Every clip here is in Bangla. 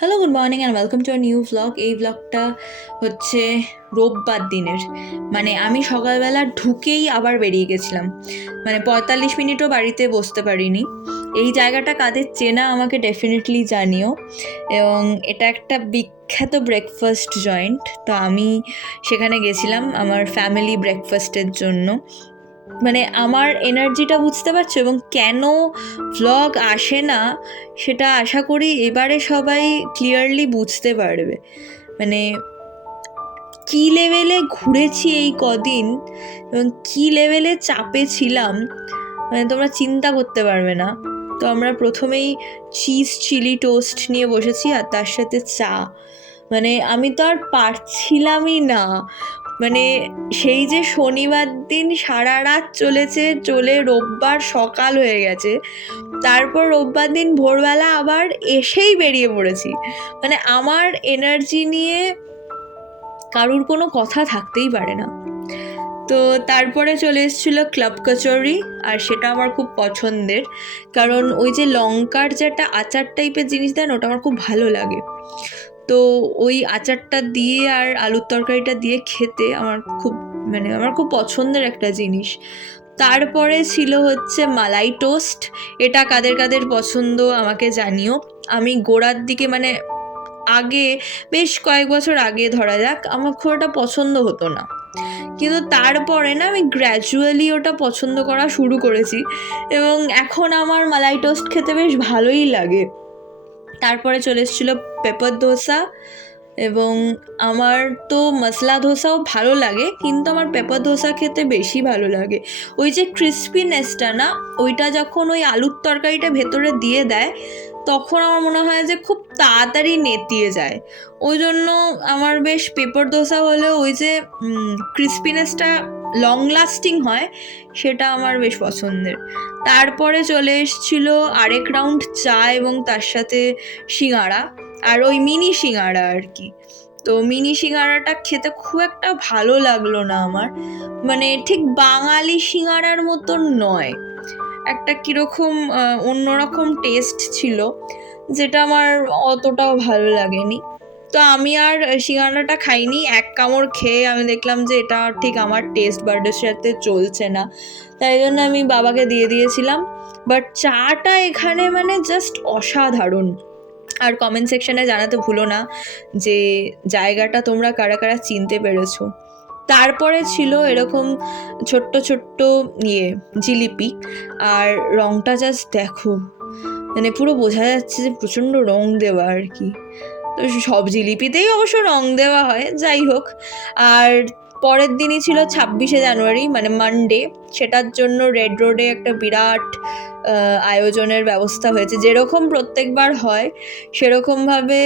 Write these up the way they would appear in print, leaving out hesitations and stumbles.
Hello, good morning and welcome to a new vlog. এই ভ্লগটা হচ্ছে রোববার দিনের। মানে আমি সকালবেলা ঢুকেই আবার বেরিয়ে গেছিলাম, মানে 45 মিনিটও বাড়িতে বসতে পারিনি। এই জায়গাটা কাদের চেনা আমাকে ডেফিনেটলি জানিও। এবং এটা একটা বিখ্যাত ব্রেকফাস্ট জয়েন্ট, তো আমি সেখানে গেছিলাম আমার ফ্যামিলি ব্রেকফাস্টের জন্য। মানে আমার এনার্জিটা বুঝতে পারছো, এবং কেন ভ্লগ আসে না সেটা আশা করি এবারে সবাই ক্লিয়ারলি বুঝতে পারবে। মানে কী লেভেলে ঘুরেছি এই কদিন এবং কী লেভেলে চাপে ছিলাম, মানে তোমরা চিন্তা করতে পারবে না। তো আমরা প্রথমেই চিজ চিলি টোস্ট নিয়ে বসেছি আর তার সাথে চা। মানে আমি তো আর পারছিলামই না। মানে সেই যে শনিবার দিন সারা রাত চলে রোববার সকাল হয়ে গেছে, তারপর রোববার দিন ভোরবেলা আবার এসেই বেরিয়ে পড়েছি। মানে আমার এনার্জি নিয়ে কারুর কোনো কথা থাকতেই পারে না। তো তারপরে চলে এসেছিলো ক্লাব কচুরি, আর সেটা আমার খুব পছন্দের, কারণ ওই যে লঙ্কার যে একটা আচার টাইপের জিনিস দেন, ওটা আমার খুব ভালো লাগে। তো ওই আচারটা দিয়ে আর আলুর তরকারিটা দিয়ে খেতে আমার খুব পছন্দের একটা জিনিস। তারপরে ছিল হচ্ছে মালাই টোস্ট। এটা কাদের কাদের পছন্দ আমাকে জানিও। আমি গোড়ার দিকে, মানে আগে, বেশ কয়েক বছর আগে ধরা যাক, আমার খুব একটা পছন্দ হতো না, কিন্তু তারপরে না আমি গ্র্যাজুয়ালি ওটা পছন্দ করা শুরু করেছি, এবং এখন আমার মালাই টোস্ট খেতে বেশ ভালোই লাগে। তারপরে চলে এসেছিলো পেপার ধোসা, এবং আমার তো মশলা ধোসাও ভালো লাগে, কিন্তু আমার পেপার ধোসা খেতে বেশি ভালো লাগে। ওই যে ক্রিস্পিনেসটা না, ওইটা যখন ওই আলুর তরকারিটা ভেতরে দিয়ে দেয়, তখন আমার মনে হয় যে খুব তাড়াতাড়ি নেতিয়ে যায়। ওই জন্য আমার বেশ পেপার ধোসা হলেও ওই যে ক্রিস্পিনেসটা লং লাস্টিং হয়, সেটা আমার বেশ পছন্দের। তারপরে চলে এসেছিলো আরেক রাউন্ড চা এবং তার সাথে সিঙাড়া, আর ওই মিনি সিঙাড়া আর কি। তো মিনি সিঙাড়াটা খেতে খুব একটা ভালো লাগলো না আমার, মানে ঠিক বাঙালি সিঙাড়ার মতন নয়, একটা কীরকম অন্যরকম টেস্ট ছিল, যেটা আমার অতটাও ভালো লাগেনি। তো আমি আর সিঙাড়াটা খাইনি। এক কামড় খেয়ে আমি দেখলাম যে এটা ঠিক আমার টেস্ট বার্ডের সাথে চলছে না, তাই জন্য আমি বাবাকে দিয়ে দিয়েছিলাম। বাট চাটা এখানে মানে জাস্ট অসাধারণ। আর কমেন্ট সেকশনে জানাতে ভুলো না যে জায়গাটা তোমরা কারা কারা চিনতে পেরেছো। তারপরে ছিল এরকম ছোট্ট ছোট্ট জিলিপি, আর রঙটা জাস্ট দেখো, মানে পুরো বোঝা যাচ্ছে যে প্রচণ্ড রং দেওয়া আর কি। তো সব জিলিপিতেই অবশ্য রং দেওয়া হয়, যাই হোক। আর পরের দিনই ছিল 26শে জানুয়ারি, মানে মানডে। সেটার জন্য রেড রোডে একটা বিরাট আয়োজনের ব্যবস্থা হয়েছে, যেরকম প্রত্যেকবার হয় সেরকমভাবে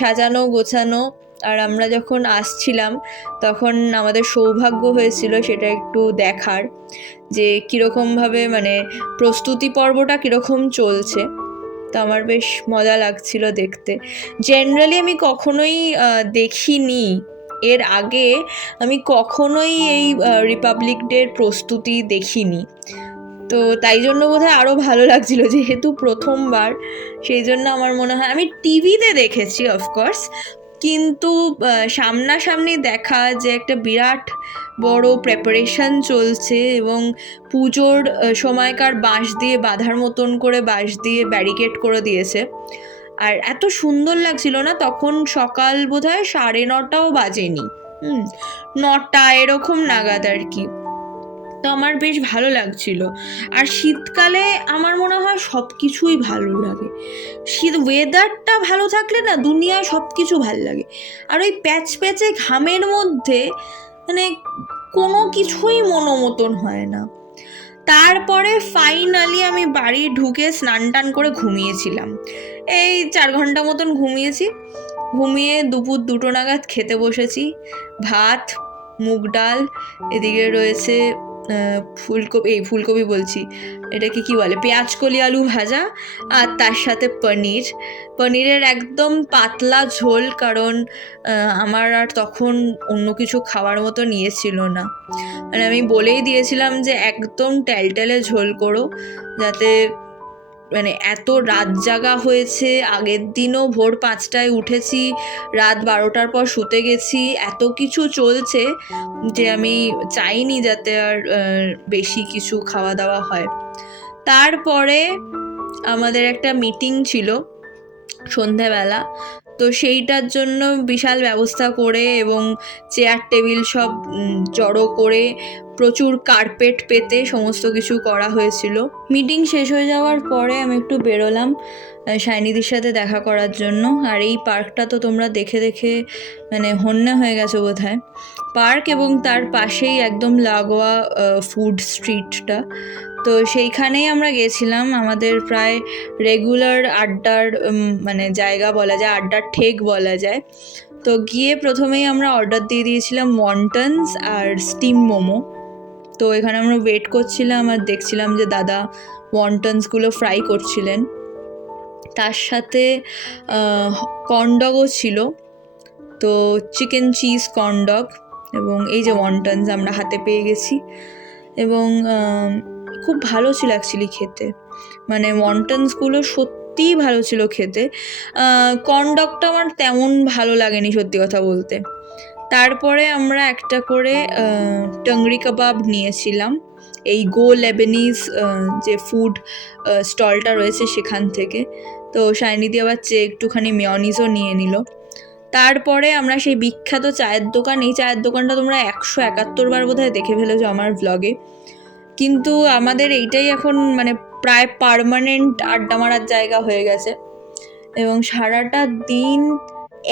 সাজানো গোছানো। আর আমরা যখন আসছিলাম তখন আমাদের সৌভাগ্য হয়েছিল সেটা একটু দেখার, যে কীরকমভাবে মানে প্রস্তুতি পর্বটা কীরকম চলছে। তো আমার বেশ মজা লাগছিল দেখতে। জেনারেলি আমি কখনোই দেখিনি, এর আগে আমি কখনোই এই রিপাবলিক ডের প্রস্তুতি দেখিনি। তো তাই জন্য বোধহয় আরও ভালো লাগছিল, যেহেতু প্রথমবার। সেই জন্য আমার মনে হয় আমি টিভিতে দেখেছি অফকোর্স, কিন্তু সামনাসামনি দেখা যে একটা বিরাট বড় প্রেপারেশন চলছে, এবং পুজোর সময়কার বাঁশ দিয়ে বাঁধার মতন করে বাঁশ দিয়ে ব্যারিকেড করে দিয়েছে। আর এত সুন্দর লাগছিল না, তখন সকাল বোধহয় 9:30টাও বাজেনি, 9টা এরকম নাগাদ আর কি। তো আমার বেশ ভালো লাগছিল। আর শীতকালে আমার মনে হয় সব কিছুই ভালো লাগে। ওয়েদারটা ভালো থাকলে না দুনিয়ায় সব কিছু ভালো লাগে। আর ওই প্যাচপ্যাচে ঘামের মধ্যে মানে কোনো কিছুই মনোমতন হয় না। তারপরে ফাইনালি আমি বাড়ি ঢুকে স্নান টান করে ঘুমিয়েছিলাম, এই 4 ঘন্টা মতন ঘুমিয়েছি। ঘুমিয়ে দুপুর 2টো নাগাদ খেতে বসেছি। ভাত, মুগ ডাল, এদিকে রয়েছে ফুলকপি বলছি, এটাকে কি বলে, পেঁয়াজকলি আলু ভাজা, আর তার সাথে পনিরের একদম পাতলা ঝোল, কারণ আমার আর তখন অন্য কিছু খাওয়ার মতো নিয়েছিল না। মানে আমি বলেই দিয়েছিলাম যে একদম টেলটেলে ঝোল করো, যাতে মানে এত রাত জাগা হয়েছে, আগের দিনও ভোর 5টায় উঠেছি, রাত 12টার পর শুতে গেছি, এত কিছু চলছে যে আমি চাইনি যাতে আর বেশি কিছু খাওয়া দাওয়া হয়। তারপরে আমাদের একটা মিটিং ছিল সন্ধ্যাবেলা, তো সেইটার জন্য বিশাল ব্যবস্থা করে এবং চেয়ার টেবিল সব জড়ো করে প্রচুর কার্পেট পেতে সমস্ত কিছু করা হয়েছিল। মিটিং শেষ হয়ে যাওয়ার পরে আমি একটু বেরোলাম শাইনিদির সাথে দেখা করার জন্য। আর এই পার্কটা তো তোমরা দেখে দেখে মানে হন্যে হয়ে গেছো বোধহয়। পার্ক এবং তার পাশেই একদম লাগোয়া ফুড স্ট্রিটটা, তো সেইখানেই আমরা গেছিলাম। আমাদের প্রায় রেগুলার আড্ডার মানে জায়গা বলা যায়, আড্ডার ঠেক বলা যায়। তো গিয়ে প্রথমেই আমরা অর্ডার দিয়ে দিয়েছিলাম ওয়ন্টনস আর স্টিম মোমো। তো এখানে আমরা ওয়েট করছিলাম আর দেখছিলাম যে দাদা ওয়ন্টনসগুলো ফ্রাই করছিলেন, তার সাথে কর্নডগও ছিল, তো চিকেন চিজ কর্নডগ এবং এই যে ওয়ন্টনস আমরা হাতে পেয়ে গেছি। এবং খুব ভালো ছিল অ্যাকচুয়ালি খেতে, মানে ওয়ন্টনসগুলো সত্যিই ভালো ছিল খেতে। কর্নডগটা আমার তেমন ভালো লাগেনি সত্যি কথা বলতে। তারপরে আমরা একটা করে টাংরি কাবাব নিয়েছিলাম এই গো লেবানিজ যে ফুড স্টলটা রয়েছে সেখান থেকে। তো শাইনিদি আবার একটুখানি মেয়নিজও নিয়ে নিল। তারপরে আমরা সেই বিখ্যাত চায়ের দোকান, এই চায়ের দোকানটা তোমরা 171 বার বোধহয় দেখে ফেলেছো আমার ব্লগে, কিন্তু আমাদের এইটাই এখন মানে প্রায় পার্মানেন্ট আড্ডা মারার জায়গা হয়ে গেছে। এবং সারাটা দিন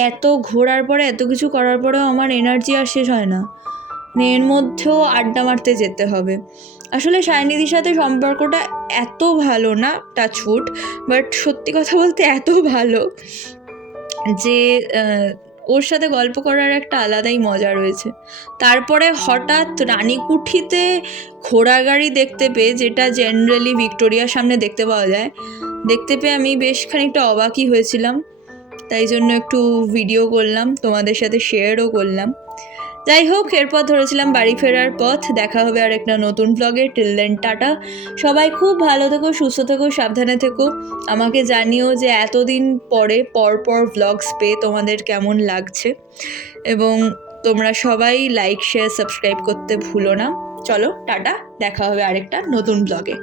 এত ঘোরার পরে, এত কিছু করার পরেও আমার এনার্জি আর শেষ হয় না, মানে এর মধ্যেও আড্ডা মারতে যেতে হবে। আসলে শাইনিদির সাথে সম্পর্কটা এত ভালো না, টাচউড, বাট সত্যি কথা বলতে এত ভালো যে ওর সাথে গল্প করার একটা আলাদাই মজা রয়েছে। তারপরে হঠাৎ রানীকুঠিতে ঘোড়াগাড়ি দেখতে পেয়ে, যেটা জেনারেলি ভিক্টোরিয়ার সামনে দেখতে পাওয়া যায়, দেখতে পেয়ে আমি বেশ খানিকটা অবাকই হয়েছিলাম। তাই জন্য একটু ভিডিও করলাম, তোমাদের সাথে শেয়ারও করলাম। যাই হোক, এরপর ধরেছিলাম বাড়ি ফেরার পথ। দেখা হবে আর একটা নতুন ব্লগে। Till then tata. সবাই খুব ভালো থেকো, সুস্থ থেকো, সাবধানে থেকো। আমাকে জানিও যে এতদিন পরে পর ব্লগস পেয়ে তোমাদের কেমন লাগছে, এবং তোমরা সবাই লাইক শেয়ার সাবস্ক্রাইব করতে ভুলো না। চলো টাটা, দেখা হবে আরেকটা নতুন ব্লগে।